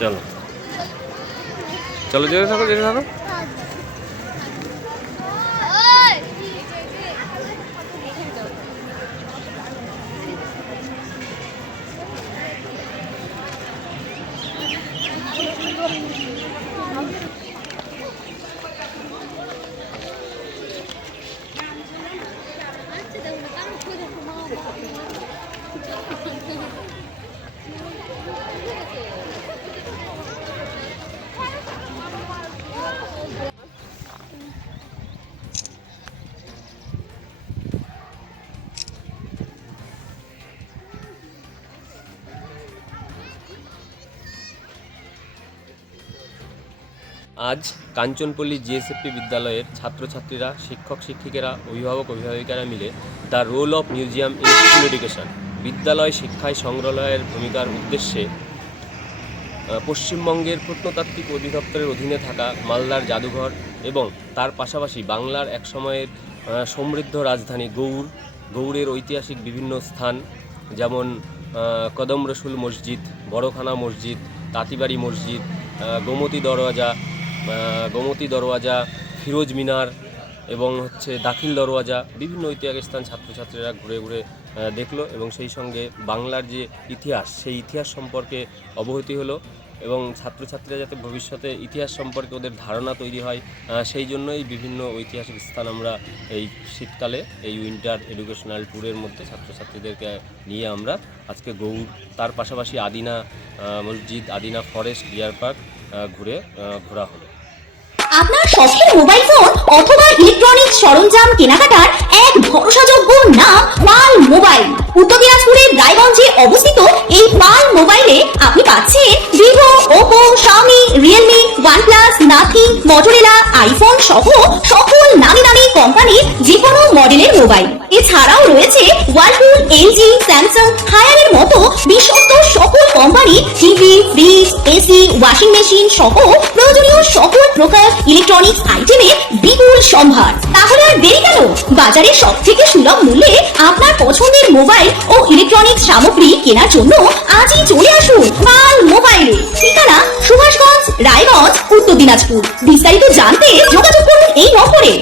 চলো চলো, যেতে থাকো যেতে থাকো। আজ কাঞ্চনপল্লী জিএসএফপি বিদ্যালয়ের ছাত্রছাত্রীরা, শিক্ষক শিক্ষিকারা, অভিভাবক অভিভাবিকারা মিলে the role of museum in school education বিদ্যালয় শিক্ষায় সংগ্রহালয়ের ভূমিকার উদ্দেশ্যে পশ্চিমবঙ্গের প্রত্নতাত্ত্বিক অধিদপ্তরের অধীনে থাকা মালদার জাদুঘর এবং তার পাশাপাশি বাংলার এক সময়ের সমৃদ্ধ রাজধানী গৌড়ের ঐতিহাসিক বিভিন্ন স্থান যেমন কদম রসুল মসজিদ, বড়খানা মসজিদ, তাঁতিবাড়ি মসজিদ, গোমতী দরওয়াজা, ফিরোজ মিনার এবং দাখিল দরওয়াজা, বিভিন্ন ঐতিহাসিক স্থান ছাত্রছাত্রীরা ঘুরে ঘুরে দেখলো এবং সেই সঙ্গে বাংলার যে ইতিহাস, সেই ইতিহাস সম্পর্কে অবহিত হলো এবং ছাত্রছাত্রীরা যাতে ভবিষ্যতে ইতিহাস সম্পর্কে ওদের ধারণা তৈরি হয়, সেই জন্যই বিভিন্ন ঐতিহাসিক স্থান আমরা এই শীতকালে এই উইন্টার এডুকেশনাল ট্যুরের মধ্যে ছাত্রছাত্রীদেরকে নিয়ে আমরা আজকে গৌড়, তার পাশাপাশি আদিনা মসজিদ, আদিনা ফরেস্ট, ডিয়ার পার্ক ঘোরা হলো। আপনার শখের মোবাইল ফোন অথবা ইলেকট্রনিক্স সরঞ্জাম কেনাকাটার এক ভরসাযোগ্য নাম পাল মোবাইল। উত্তর দিনাজপুরের রায়গঞ্জে অবস্থিত এই পাল মোবাইলে আপনি পাচ্ছেন Vivo, Oppo, Xiaomi, Realme, OnePlus, nothing, Motorola, iPhone সহ সকল নামি দামি কোম্পানির যে কোনো মডেলের মোবাইল। এছাড়াও রয়েছে ওয়ালপুল, এলজি, স্যামসাং, হায়ারের মতো বিশ্বস্ত সকল কোম্পানির TV, fridge, AC, washing machine সহ প্রয়োজনীয় সকল প্রকার ইলেকট্রনিক্স আইটেমের বিপুল সম্ভার। তাহলে আর দেরি কেন? বাজারে সবথেকে সুলভ মূল্যে আপনার পছন্দের মোবাইল ও ইলেকট্রনিক্স সামগ্রী কেনার জন্য আজই চলে আসুন পাল মোবাইলে। ঠিকানা সুভাষগঞ্জ, রায়গঞ্জ, উত্তর দিনাজপুর। বিস্তারিত জানতে যোগাযোগ করুন এই নম্বরে।